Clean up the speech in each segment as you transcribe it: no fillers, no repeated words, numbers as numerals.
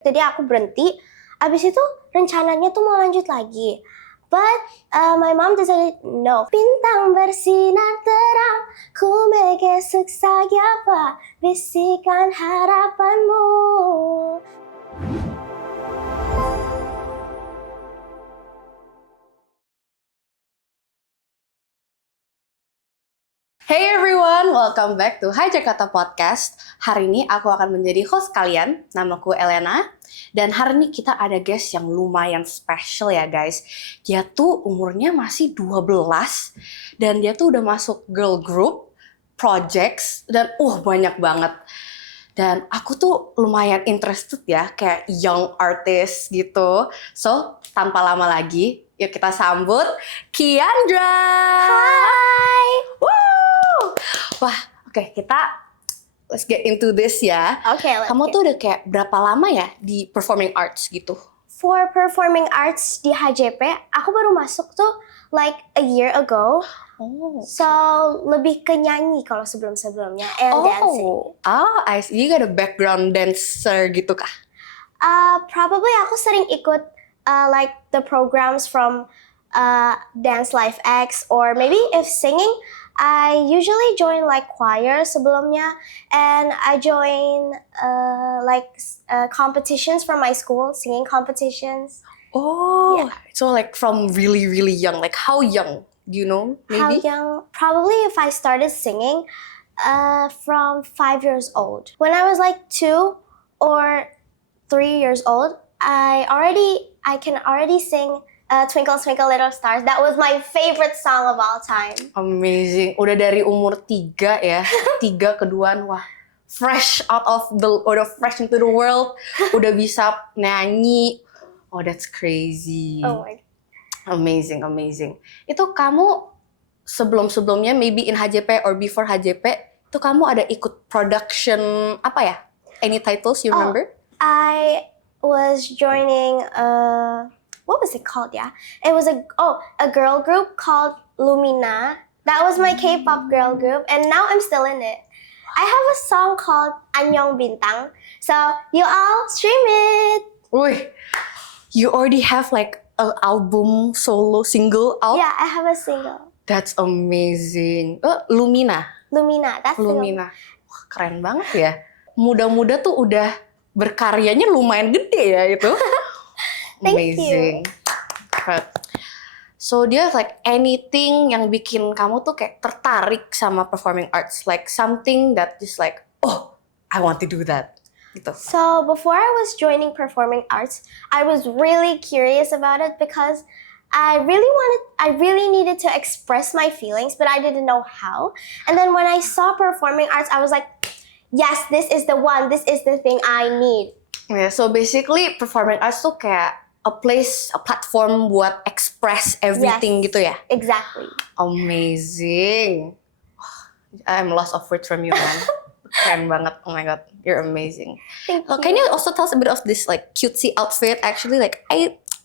Jadi aku berhenti. Abis itu rencananya tuh mau lanjut lagi. But my mom decided no. Bintang bersinar terang, ku mengesek sayapa, bisikan harapanmu. Hey everyone, welcome back to Hai Jakarta Podcast. Hari ini aku akan menjadi host kalian, namaku Elena. Dan hari ini kita ada guest yang lumayan special ya guys. Dia tuh umurnya masih 12 dan dia tuh udah masuk girl group, projects, dan banyak banget. Dan aku tuh lumayan interested ya, kayak young artist gitu. So, tanpa lama lagi, yuk kita sambut Kiandra! Hai! Woo! Wah, oke, let's get into this ya. Okay, Kamu tuh udah kayak berapa lama ya di performing arts gitu? For performing arts di HJP, aku baru masuk tuh like a year ago. Oh. So, lebih ke nyanyi kalau sebelum-sebelumnya and dancing. I see. You got a background dancer gitu kah? Probably aku sering ikut like the programs from Dance Life X, or maybe if singing, I usually join like choir sebelumnya, and I join competitions from my school, singing competitions. Oh, Yeah. so like from really, really young. Like how young? Do you know? How Maybe? young? Probably if I started singing from 5 years old. When I was like 2 or 3 years old, I can already sing Twinkle Twinkle Little Stars. That was my favorite song of all time. Amazing. Udah dari umur 3 ya. 3 keduaan, wah. Fresh fresh into the world. Udah bisa nyanyi. Oh, that's crazy. Oh my God. Amazing, amazing. Itu kamu sebelum-sebelumnya, maybe in HJP or before HJP, itu kamu ada ikut production apa ya? Any titles you remember? I was joining what was it called? Yeah, it was a girl group called Lumina. That was my K-pop girl group, and now I'm still in it. I have a song called Annyeong Bintang, so you all stream it. Wih, you already have like an album solo single out? Yeah, I have a single. That's amazing. Lumina. Lumina, that's Lumina. Wah, keren banget ya. Muda-muda tuh udah berkaryanya lumayan gede ya itu. Thank Amazing. But, so do you have like anything yang bikin kamu tuh kayak tertarik sama performing arts? Like something that just like, oh, I want to do that. Gitu. So before I was joining performing arts, I was really curious about it because I really needed to express my feelings, but I didn't know how. And then when I saw performing arts, I was like, yes, this is the one, this is the thing I need. Yeah, so basically performing arts tuh kayak a platform buat express everything Yes. gitu ya? Exactly. Amazing. I'm lost of words from you, man. Keren banget. Oh my God, you're amazing. Thank you. Can you also tell us a bit of this like cutesy outfit? Actually, like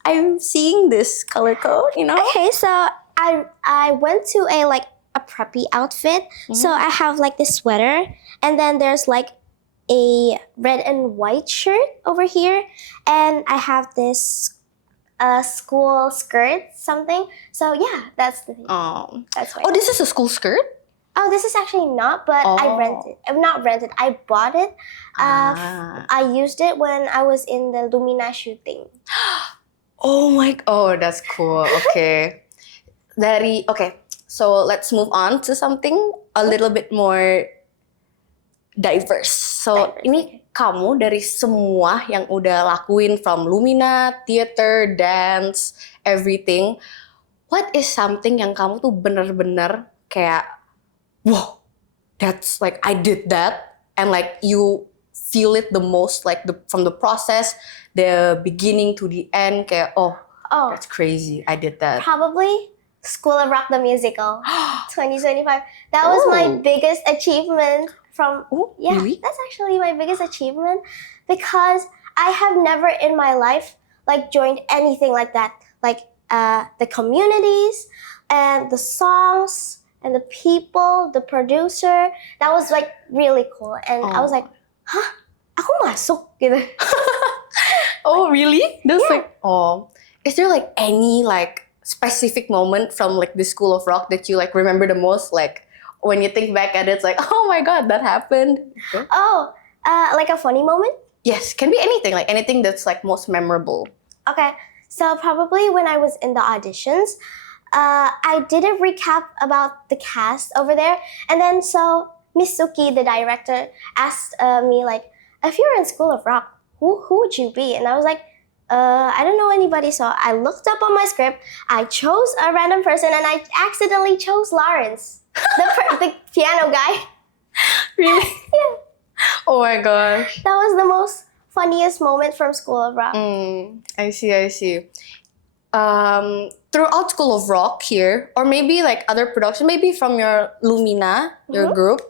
I'm seeing this color code, you know? Okay, so I went to a preppy outfit. So I have like this sweater, and then there's like a red and white shirt over here, and I have this school skirt something. So yeah, that's the thing. Oh, That's why. this is a school skirt? Oh, this is actually not, but I Oh. rented. Not rented. I bought it. I used it when I was in the Lumina shooting. Oh, that's cool. Okay. So let's move on to something a little bit more diverse. So Diverse, ini kamu dari semua yang udah lakuin from Lumina, theater, dance, everything. What is something yang kamu tuh bener-bener kayak, wow, that's like I did that, and like you feel it the most, like from the process, the beginning to the end, kayak Oh, that's crazy, I did that. probably School of Rock the Musical 2025. That was my Oh. biggest achievement from yeah, Really? that's actually my biggest achievement because I have never in my life like joined anything like that. Like the communities and the songs and the people, the producer. That was like really cool. And I was like, huh? Aku masuk gitu. really? That's Yeah. like, oh. Is there like any like specific moment from like the School of Rock that you like remember the most? Like when you think back at it, it's like, oh my god, that happened. Okay. Oh, like a funny moment? Yes, can be anything. Like anything that's like most memorable. Okay, so probably when I was in the auditions, I did a recap about the cast over there, and then so Miss Suki, the director, asked me like, if you're in School of Rock, who would you be? And I was like, I don't know anybody. So I looked up on my script, I chose a random person, and I accidentally chose Lawrence, the piano guy. Really? Yeah, Oh my gosh. that was the most funniest moment from School of Rock. I see. Throughout School of Rock here, or maybe like other production, maybe from your Lumina, your group,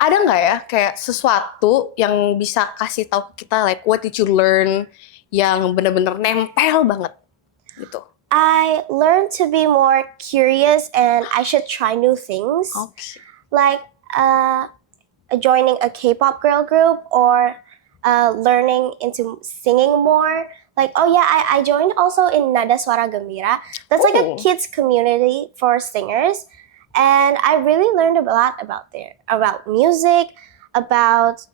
ada nggak ya kayak sesuatu yang bisa kasih tahu ke kita like what did you learn yang bener-bener nempel banget gitu? I learned to be more curious and I should try new things. Okay. Like joining a K-pop girl group or learning into singing more. Like, oh yeah, I joined also in Nada Suara Gembira. That's like a Oh. kids community for singers. And I really learned a lot about music, about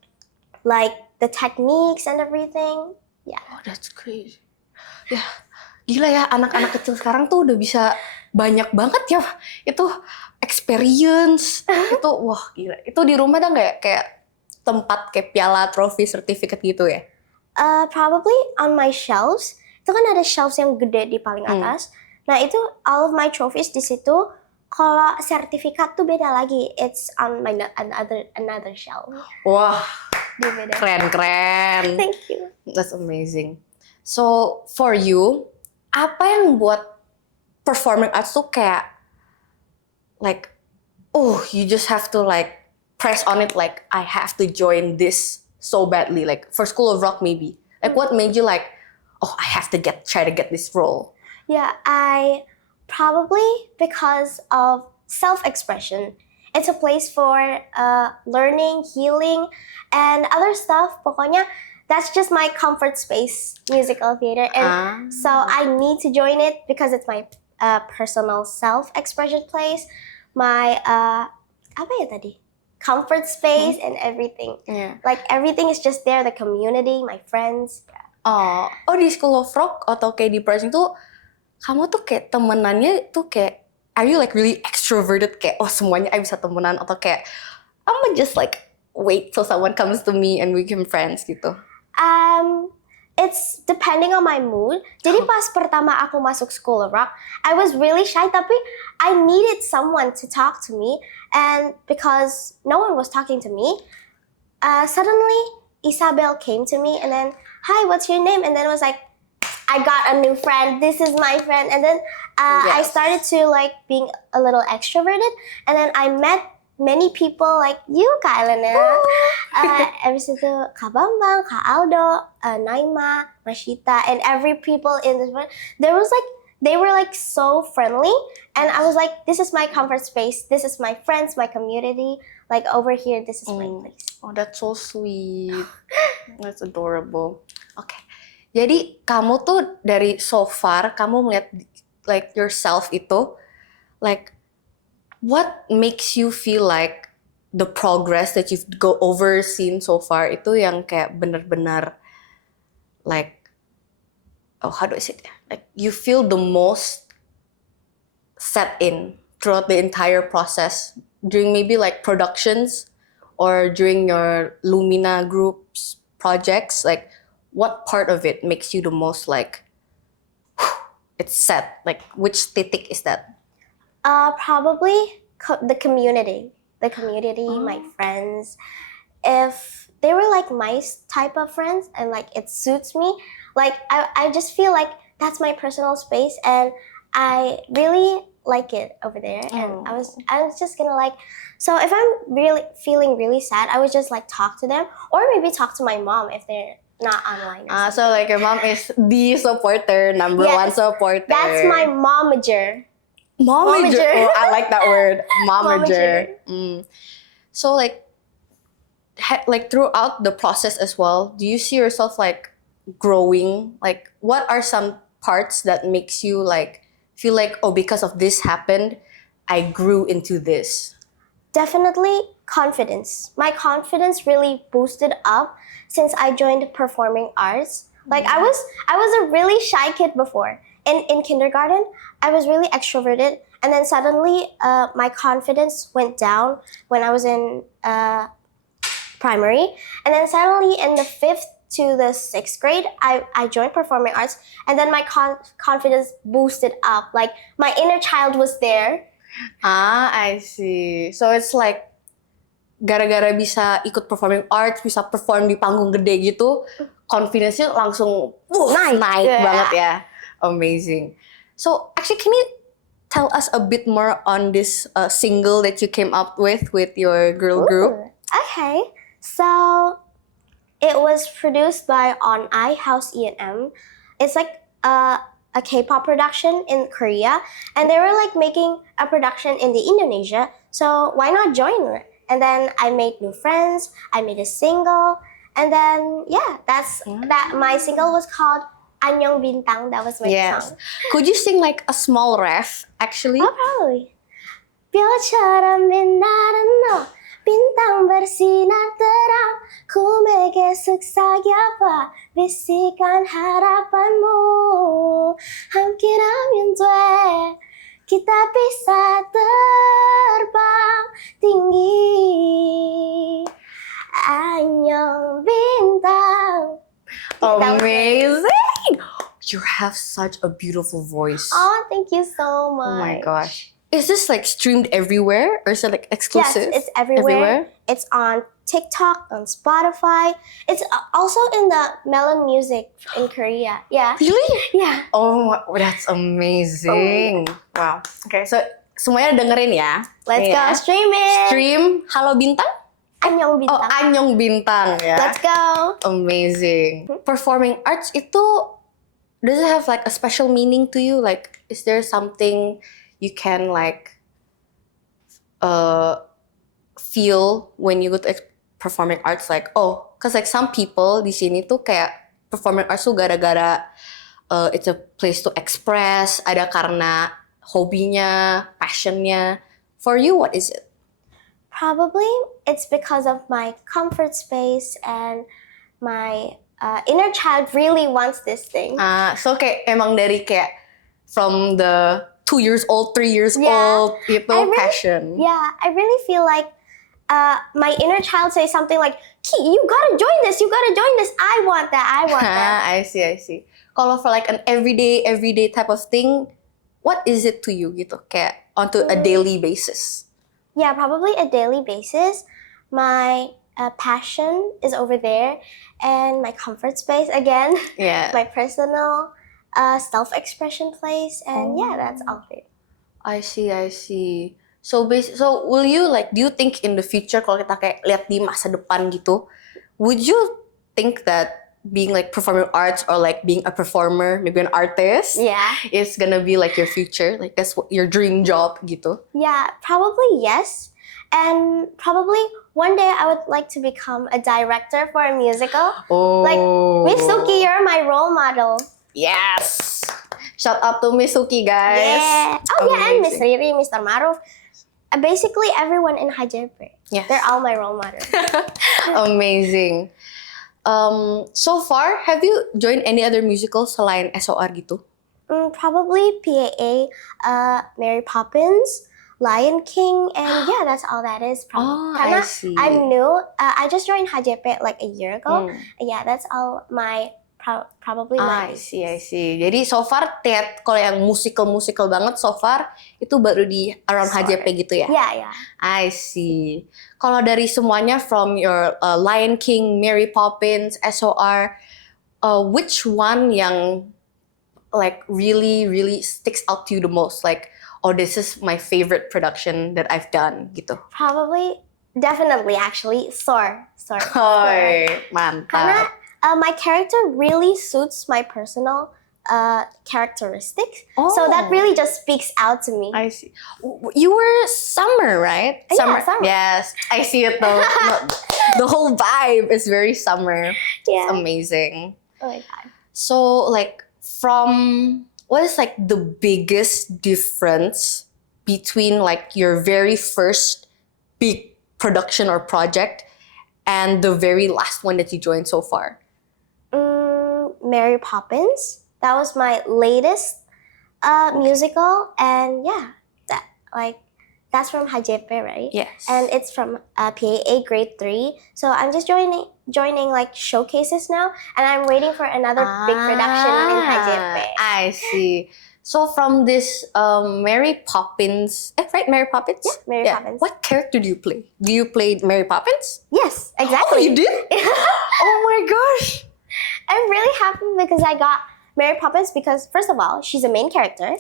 like the techniques and everything. Yeah. Oh, that's crazy. Ya, gila ya anak-anak kecil sekarang tuh udah bisa banyak banget ya itu experience. Itu wah gila. Itu di rumah ada nggak ya? Kayak tempat kayak piala, trofi, sertifikat gitu ya? Probably on my shelves. Itu kan ada shelves yang gede di paling atas. Nah itu all of my trophies di situ. Kalau sertifikat tuh beda lagi. It's on my another shelf. Wah, Dia beda. keren. Thank you. That's amazing. So, for you, apa yang buat performing arts tuh kayak like, oh, you just have to like press on it like I have to join this so badly. Like for School of Rock maybe. Like what made you like, oh, I have to try to get this role? Yeah, I probably because of self-expression. It's a place for learning, healing, and other stuff. Pokoknya, that's just my comfort space, musical theater. And so I need to join it because it's my personal self-expression place. My, apa ya tadi? Comfort space and everything. Yeah. Like everything is just there, the community, my friends. Oh, di School of Rock atau kayak di Pricing tuh, kamu tuh kayak temenannya tuh kayak, are you like really extroverted kayak, oh semuanya I bisa temenan, atau kayak, I'm just like wait till someone comes to me and we become friends gitu? It's depending on my mood. Jadi pas pertama aku masuk School of Rock, I was really shy, tapi I needed someone to talk to me. And because no one was talking to me, suddenly Isabel came to me and then, hi, what's your name? And then it was like, I got a new friend. This is my friend. And then I started to like being a little extroverted. And then I met many people like you, Kak Elena. Abis itu Kak Bambang, Kak Aldo, Naima, Mashita, and every people in this world. They were like so friendly. And I was like, this is my comfort space. This is my friends, my community. Like over here, this is my place. Oh, that's so sweet. That's adorable. Okay. Jadi kamu tuh dari so far kamu melihat like yourself itu like what makes you feel like the progress that you've overseen so far itu yang kayak benar-benar like how do I say it? Like you feel the most set in throughout the entire process during maybe like productions or during your Lumina groups projects, like what part of it makes you the most like it's set? Like which titik is that? Probably the community. The community, my friends. If they were like my type of friends and like it suits me, like I just feel like that's my personal space and I really like it over there. And I was just gonna like, so if I'm really feeling really sad, I would just like talk to them or maybe talk to my mom if they're not online. So like your mom is the supporter, number one supporter. That's my momager. Momager. Oh, I like that word. Momager. So like throughout the process as well, do you see yourself like growing, like what are some parts that makes you like feel like, oh, because of this happened, I grew into this? Definitely confidence. My confidence really boosted up since I joined performing arts. Like I was a really shy kid before. In kindergarten, I was really extroverted, and then suddenly my confidence went down when I was in primary, and then suddenly in the 5th to the 6th grade, I joined performing arts, and then my confidence boosted up. Like my inner child was there. I see. So it's like gara-gara bisa ikut performing arts, bisa perform di panggung gede gitu, confidence-nya langsung naik Yeah. banget ya. Amazing. So actually, can you tell us a bit more on this single that you came up with your girl group? Ooh, okay, so it was produced by On I House E&M. It's like a K-pop production in Korea, and they were like making a production in the Indonesia. So why not join it? And then I made new friends. I made a single, and then yeah, that. My single was called Anyong Bintang. That was my Yes. song. Could you sing like a small ref actually? Oh, probably. 별처럼 빛나는 너 bintang bersinar terang ku megah 속삭여봐 비sik한 harapanmu 함께라면 돼 kita bisa terbang tinggi 안녕 bintang. Amazing! You have such a beautiful voice. Oh, thank you so much. Oh my gosh. Is this like streamed everywhere or is it like exclusive? Yes, it's everywhere. It's on TikTok, on Spotify. It's also in the Melon Music in Korea. Yeah. Really? Yeah. Oh, that's amazing. Wow. Okay, so semuanya dengerin ya. Let's Nih go ya. stream it. Stream Halo Bintang? Anyong Oh, Bintang. Anyong Bintang ya. Let's go. Amazing. Performing arts itu, does it have like a special meaning to you? Like, is there something you can like feel when you go to performing arts? Like, oh, because like some people di sini tuh kayak performing arts tuh gara-gara it's a place to express, ada karena hobinya, passionnya. For you, what is it? Probably it's because of my comfort space and my inner child really wants this thing. So kayak emang dari kayak from the 2 years old, 3 years Yeah. old itu I really- passion. Yeah, I really feel like my inner child says something like, Ki, you gotta join this, you gotta join this. I want that, I want that. I see. Kalau for like an everyday type of thing, what is it to you gitu? Kayak onto a daily basis. Yeah, probably a daily basis. My passion is over there, and my comfort space again, Yeah. my personal self-expression place, and yeah, that's all it. I see. So will you like, do you think in the future kalau kita kayak lihat di masa depan gitu, would you think that being like performing arts or like being a performer, maybe an artist, Yeah, is gonna be like your future? Like that's what your dream job gitu? yeah, probably yes, and probably one day I would like to become a director for a musical. Oh. Like Miss Suki, you're my role model. Yes. Shout out to Miss Suki, guys. Yeah. Oh yeah, and Miss Amazing. Riri, Mr. Maruf. Basically everyone in HJP. Yes. They're all my role models. Amazing. So far, have you joined any other musicals selain SOR gitu? Probably PAA, Mary Poppins, Lion King, and yeah, that's all that is. Oh, Karena I see. I'm new. I just joined HJP like a year ago. Hmm. Yeah, that's all my probably my. I see. Jadi so far, kalau yang musical banget so far, itu baru di around SOR. HJP gitu ya? Yeah. I see. Kalau dari semuanya from your Lion King, Mary Poppins, SOR, which one yang like really sticks out to you the most? Like, oh, this is my favorite production that I've done gitu. Probably, definitely, actually, Soar. Hoy, mantap. Karena my character really suits my personal characteristics. So that really just speaks out to me. I see. You were Summer, right? Yeah, Summer. Yes, I see it though. The whole vibe is very Summer. Yeah. Amazing. Oh my god. So like what is like the biggest difference between like your very first big production or project and the very last one that you joined so far? Mary Poppins. That was my latest musical, and yeah, that's from HJP, right? Yes. And it's from PAA grade 3. So I'm just joining like showcases now, and I'm waiting for another big production in HJP. I see. So from this Mary Poppins, right? Mary Poppins? Yeah, Mary Poppins. What character do you play? Do you play Mary Poppins? Yes, Oh, exactly. you did? Oh my gosh. I'm really happy because I got Mary Poppins because first of all, she's a main character.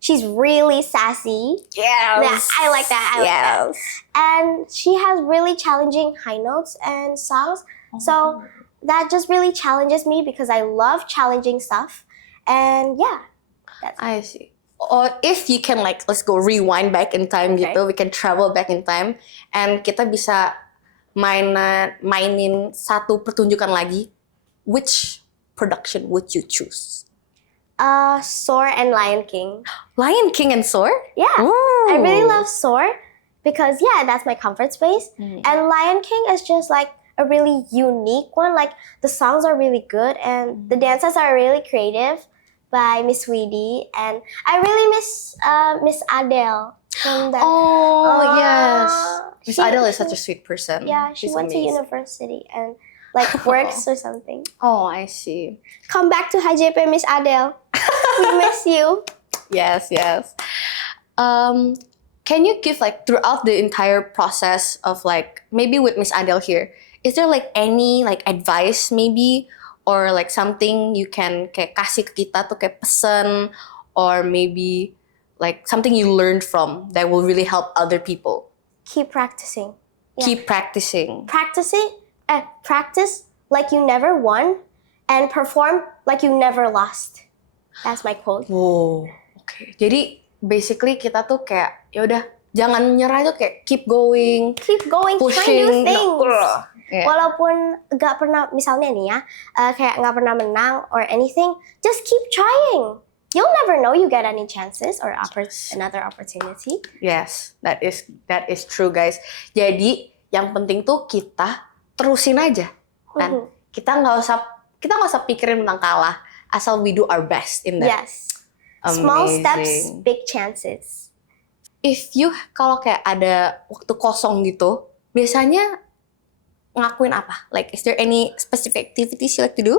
She's really sassy. Yes. I like that. I like that. And she has really challenging high notes and songs. So that just really challenges me because I love challenging stuff. And yeah, that's I see. Or if you can like, let's go rewind back in time Okay. gitu, we can travel back in time, and kita bisa mainin satu pertunjukan lagi. Which production would you choose? Soar and Lion King. Lion King and Soar? Yeah. Ooh. I really love Soar because yeah, that's my comfort space. And Lion King is just like a really unique one. Like the songs are really good and the dances are really creative by Miss Weedy, and I really miss Miss Adele from that. Oh, yes. Miss she- Adele is such a sweet person. Yeah, she She's went to amazing. university and like works or something. Oh, I see. Come back to HJP, Miss Adele. We miss you. Yes, yes. Can you give like throughout the entire process of like maybe with Miss Adele here, is there like any like advice maybe or like something you can kayak kasih ke kita tuh kayak pesan or maybe like something you learned from that will really help other people? Keep practicing. Yeah. Keep practicing. Practice like you never won, and perform like you never lost. That's my quote. Wow, oke. Jadi basically kita tuh kayak ya udah jangan nyerah tuh kayak keep going, Keep going, try pushing. new things. Yeah. Walaupun gak pernah, misalnya nih ya, kayak gak pernah menang or anything, just keep trying. You'll never know you get any chances or another opportunity. Yes, that is true guys. Jadi yang penting tuh kita terusin aja kan. Kita nggak usah pikirin tentang kalah, asal we do our best in that. Yes. Small steps, Amazing. big chances. If you kalau kayak ada waktu kosong gitu, biasanya ngakuin apa? Like is there any specific activities you like to do?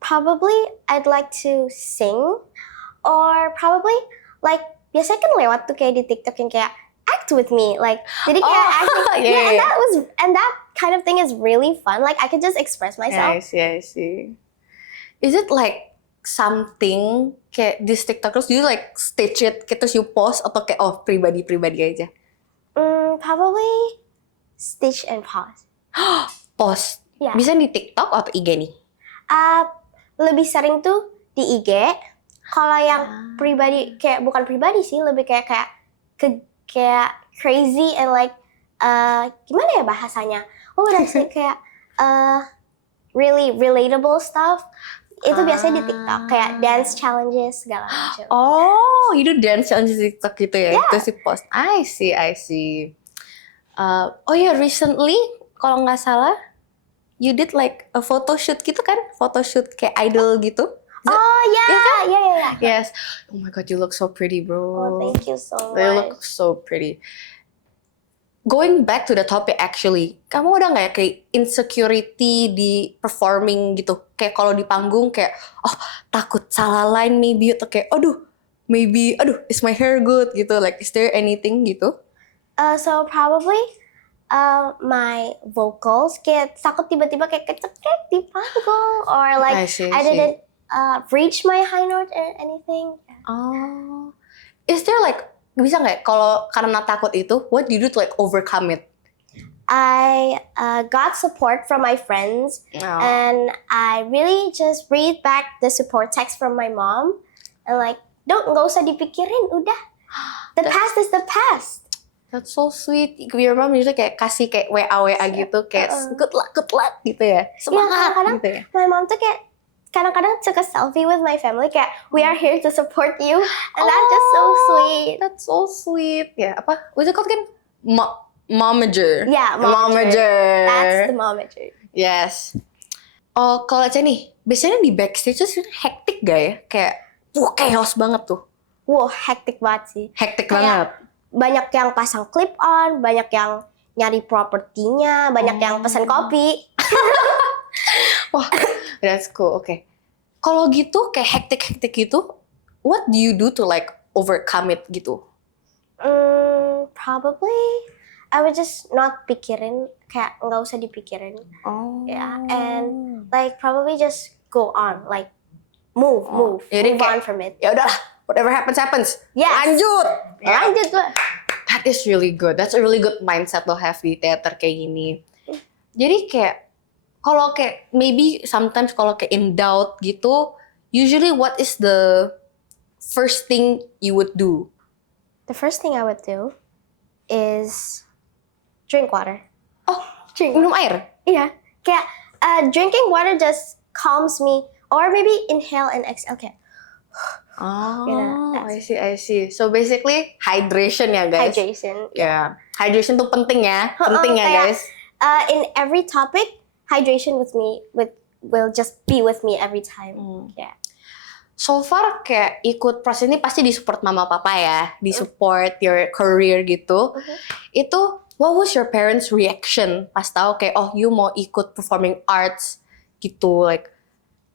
Probably I'd like to sing, or probably like biasanya kan lewat tuh kayak di TikTok yang kayak act with me, like jadi kayak acting. yeah. And that kind of thing is really fun. Like I could just express myself. I see. Is it like something kayak di TikTokers, do you like stitch it terus you post atau kayak pribadi aja? Probably stitch and pause. Post. Yeah. Bisa di TikTok atau IG nih? Lebih sering tuh di IG. Kalau yang pribadi kayak bukan pribadi sih, lebih kayak crazy and like gimana ya bahasanya? That's it, kayak really relatable stuff. Itu biasanya di TikTok kayak dance challenges segala macam. Oh, you do dance challenge di TikTok gitu ya? Yeah. Terus di post. I see. Oh yeah, recently kalau nggak salah, you did like a photo shoot gitu kan? Photo shoot kayak idol gitu? Oh yeah. Yes. Oh my god, you look so pretty, bro. Oh, thank you so much. You look so pretty. Going back to the topic actually, kamu udah nggak ya kayak insecurity di performing gitu? Kayak kalau di panggung kayak, takut salah line maybe, atau kayak, is my hair good gitu? Like, is there anything gitu? So probably my vocals kayak takut tiba-tiba kayak kecekek di panggung, or like I see. didn't reach my high note or anything. Oh, is there like bisa nggak kalau karena takut itu, what do you do to like overcome it? I got support from my friends, and I really just read back the support text from my mom, and like nggak usah dipikirin, udah. The past is the past. That's so sweet. Your mom usually kayak kasih kayak WA gitu, kayak good luck gitu ya. Semangat kadang-kadang gitu ya. My mom tuh kayak kadang-kadang took a selfie with my family kayak we are here to support you, and that's just so sweet. That's so sweet. Ya, apa? What's it called kan? Momager. Yeah, momager. Momager. That's the momager. Yes. Oh, kalau Aca nih, biasanya di backstage tuh hektik gak ya? Kayak, chaos banget tuh. Wow, hektik banget sih. Hektik Kayak banget. banyak yang pasang clip on, banyak yang nyari propertinya, banyak yang pesan kopi. Wah, that's cool. Oke. Kalau gitu, kayak hektik-hektik gitu, what do you do to like overcome it gitu? Probably I would just not pikirin, kayak nggak usah dipikirin. Oh. Yeah, and like probably just go on, like move Jadi on kayak, from it. ya udahlah, whatever happens. Yes. Lanjut. Lanjut lah. That is really good. That's a really good mindset lo have di teater kayak gini. Jadi kayak, kalau kayak maybe sometimes kalau kayak in doubt gitu, usually what is the first thing you would do? The first thing I would do is drink water. Oh, Drink. minum air? Yeah, kayak drinking water just calms me, or maybe inhale and exhale kayak. Oh, Yeah, I see. So basically hydration ya guys. Hydration. Ya, hydration tuh penting ya, penting ya kayak, guys. In every topic, hydration will just be with me every time. Yeah. So far kayak ikut proses ini pasti disupport mama papa ya, disupport your career gitu. Itu what was your parents' reaction pas tahu kayak oh you mau ikut performing arts gitu, like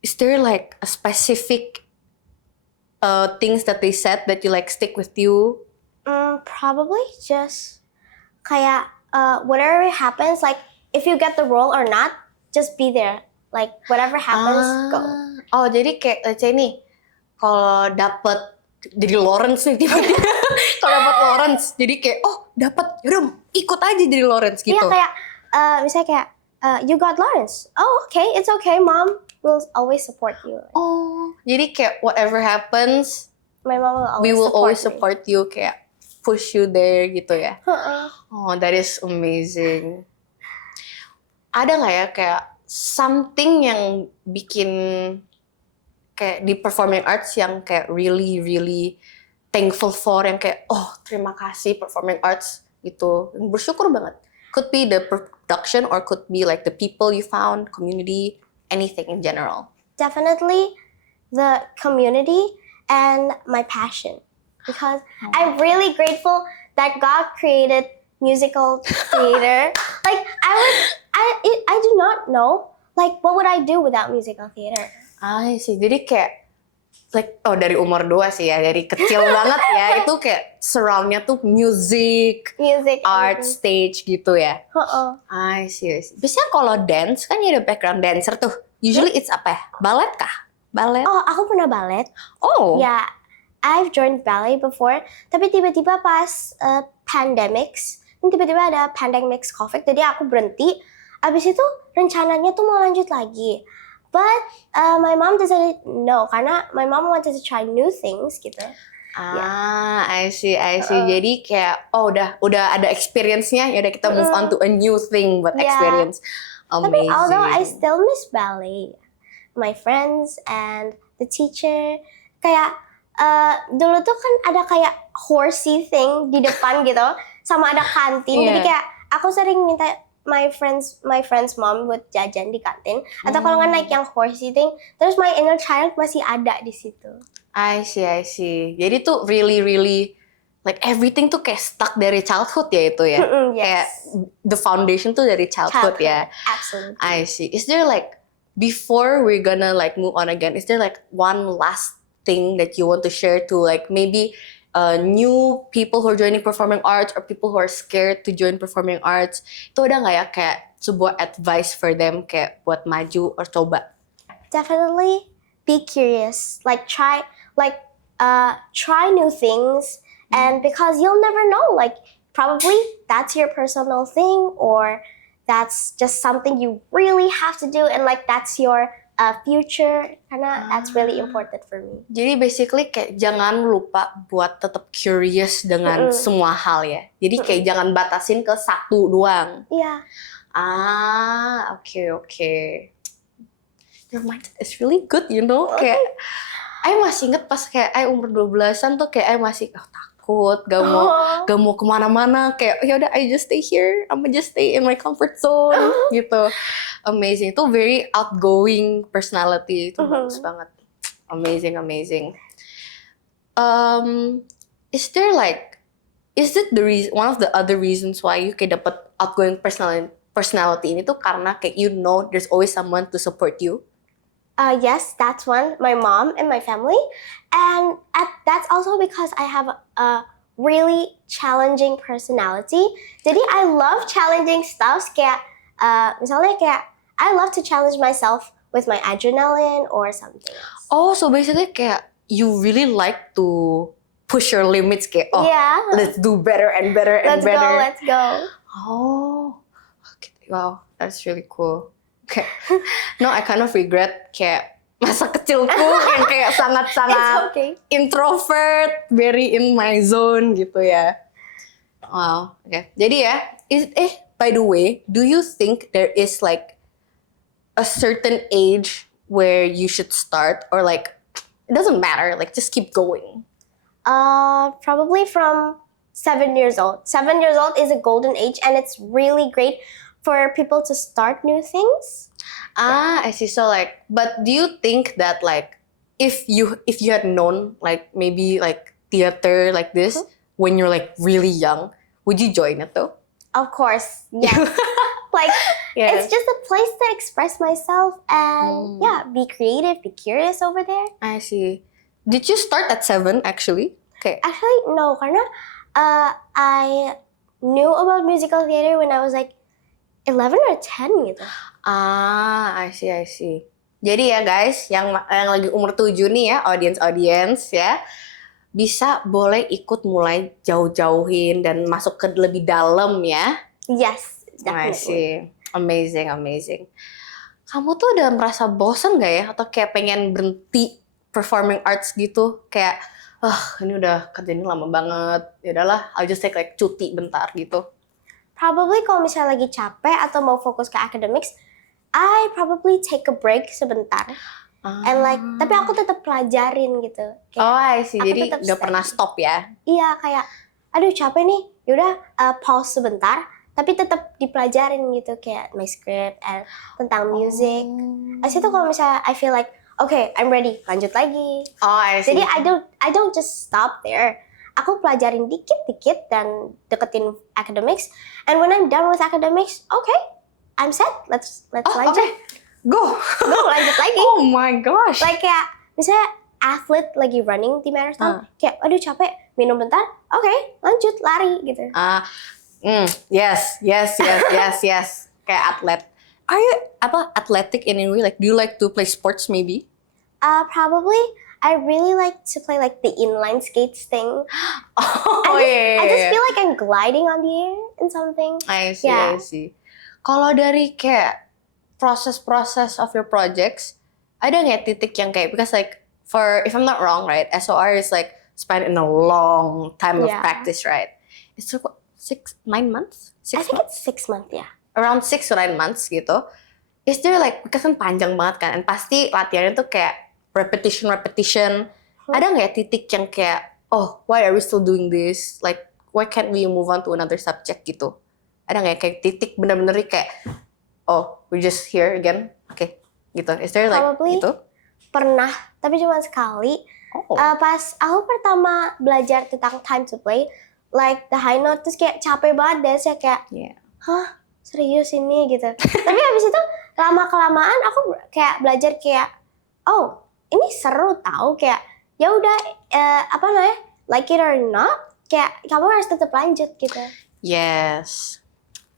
is there like a specific things that they said that you like stick with you? Probably just kayak whatever happens, like if you get the role or not, just be there. Like whatever happens, go. Oh jadi kayak let's say nih, kalau dapet jadi Lawrence nih tiba-tiba, kalau dapet Lawrence, jadi kayak oh dapet, yaudah ikut aja jadi Lawrence gitu. Iya kayak misalnya kayak you got Lawrence. Oh okay, it's okay, mom will always support you. Oh, jadi kayak whatever happens, My mom will always we will always me. support you, kayak push you there gitu ya. Uh-uh. Oh, that is amazing. Ada nggak ya kayak something yang bikin kayak di performing arts yang kayak really really thankful for, yang kayak oh terima kasih performing arts gitu, bersyukur banget. Could be the production or could be like the people you found, community, anything in general. Definitely the community and my passion, because I'm really grateful that God created musical theater. Like I do not know like what would I do without musical theater. I see. Jadi kayak like dari umur 2 sih ya, dari kecil banget ya itu kayak surroundnya tuh music, art, everything. stage gitu ya. Uh-uh. I see. Biasanya kalau dance kan ya ada background dancer tuh. Usually it's apa ya? Ballet kah? Ballet? Oh, aku pernah ballet. Oh. Yeah, I've joined ballet before. Tapi tiba-tiba pas pandemics, tiba-tiba ada pandemics COVID, jadi aku berhenti. Abis itu rencananya tuh mau lanjut lagi. But my mom decided no, karena my mom wanted to try new things gitu. I see. Jadi kayak oh udah ada experience-nya, ya udah kita move on to a new thing buat experience. Amazing. Tapi although I still miss ballet, my friends and the teacher, kayak dulu tuh kan ada kayak horsey thing di depan gitu, sama ada kantin. Jadi kayak aku sering minta my friends mom buat jajan di kantin, atau kalau nggak naik yang horsey thing, terus my inner child masih ada di situ. I see. Jadi tuh really like everything tuh kayak stuck dari childhood ya itu ya. Yes. Kayak the foundation tuh dari childhood ya. Absolutely. I see. Is there like before we're gonna like move on again, is there like one last thing that you want to share to like maybe new people who are joining performing arts or people who are scared to join performing arts? Itu ada nggak ya kayak sebuah advice for them kayak buat maju or coba? Definitely be curious. Like try new things, and because you'll never know, like probably that's your personal thing, or that's just something you really have to do, and like that's your future, karena that's really important for me. Jadi basically kayak jangan lupa buat tetap curious dengan semua hal ya. Jadi kayak jangan batasin ke satu doang. Iya. Oke. your mindset is really good, you know. Kayak, I masih inget pas kayak I umur 12-an tuh kayak I masih takut, gak mau kemana-mana. Kayak ya udah I just stay here, I'm just stay in my comfort zone gitu. Amazing, itu very outgoing personality, itu bagus banget. Amazing. Is there like, is it the reason, one of the other reasons why you kayak dapet outgoing personality ini tuh karena kayak you know there's always someone to support you? Yes, that's one. My mom and my family, and that's also because I have a really challenging personality. Jadi I love challenging stuff. Kayak misalnya kayak I love to challenge myself with my adrenaline or something else. Oh, so basically kayak you really like to push your limits kayak yeah. Let's do better and better and better. Let's go. Oh, okay. Wow, that's really cool. Okay. No, I kind of regret kayak masa kecilku yang kayak sangat-sangat introvert, very in my zone gitu ya. Wow, okay. Jadi ya, by the way, do you think there is like a certain age where you should start, or like it doesn't matter, like just keep going? Probably from 7 years old. 7 years old is a golden age, and it's really great for people to start new things. I see. So like, but do you think that like, if you had known like maybe like theater like this when you're like really young, would you join it though? Of course, yes. Like, it's just a place to express myself and be creative, be curious over there. I see. Did you start at 7 actually? Okay. Actually, no, karena I knew about musical theater when I was like 11 or 10 gitu. I see. Jadi ya guys, yang lagi umur 7 nih ya, audience ya, bisa boleh ikut mulai jauh-jauhin dan masuk ke lebih dalam ya. Yes, definitely. I see. Amazing. Kamu tuh udah merasa bosan gak ya? Atau kayak pengen berhenti performing arts gitu? Kayak, ini udah kerja ini lama banget. Ya udahlah, I'll just take like cuti bentar gitu. Probably kalau misalnya lagi capek atau mau fokus ke academics, I probably take a break sebentar. And like, tapi aku tetap pelajarin gitu. Kayak, I see. Jadi nggak pernah stop ya? Iya, kayak, aduh capek nih, yaudah pause sebentar, tapi tetap dipelajarin gitu, kayak my script and tentang music. Abis itu kalau misalnya I feel like, okay, I'm ready, lanjut lagi. I see. Jadi I don't just stop there. Aku pelajarin dikit-dikit dan deketin academics. And when I'm done with academics, okay, I'm set. Let's lanjut. Okay. Go, lanjut lagi. Oh my gosh. Like kayak misalnya athlete lagi running di marathon, kayak aduh capek, minum bentar, okay, lanjut lari gitu. Yes. Kayak atlet. Are you athletic in any way? Like, do you like to play sports maybe? Probably. I really like to play like the inline skates thing. I just feel like I'm gliding on the air and something. I see. Kalau dari kayak proses of your projects, ada nggak titik yang kayak, because like if I'm not wrong, right, SOR is like spent in a long time of practice, right? It's like what, 9 months? I think it's 6 months, yeah. Around 6 to 9 months gitu. Is there like, because kan panjang banget kan, and pasti latihannya tuh kayak repetition. Ada nggak titik yang kayak, oh, why are we still doing this? Like, why can't we move on to another subject gitu? Ada nggak kayak titik bener-bener kayak, oh, we just here again? Okay, gitu. Is there like Probably gitu? Pernah, tapi cuma sekali. Pas aku pertama belajar tentang time to play, like the high note, terus kayak capek banget deh, saya kayak, hah, serius ini gitu. Tapi habis itu lama-kelamaan aku kayak belajar kayak, oh, ini seru tahu, kayak ya udah like it or not, kayak kamu harus tetap lanjut gitu. Yes,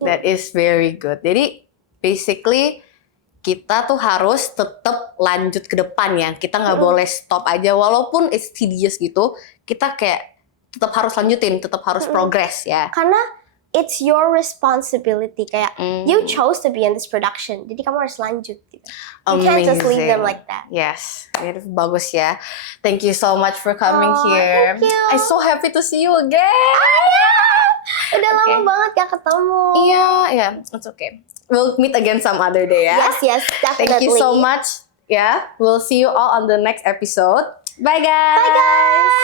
that is very good. Jadi basically kita tuh harus tetap lanjut ke depan ya. Kita nggak boleh stop aja, walaupun it's tedious gitu. Kita kayak tetap harus lanjutin, tetap harus progress ya. Karena it's your responsibility, kayak you chose to be in this production, jadi kamu harus lanjut gitu. You can't just leave them like that. Yes, bagus ya. Thank you so much for coming here. Thank you. I'm so happy to see you again. Udah lama banget gak ketemu. Iya, it's okay. We'll meet again some other day ya. Yes, definitely. Thank you so much. Ya, we'll see you all on the next episode. Bye guys. Bye guys.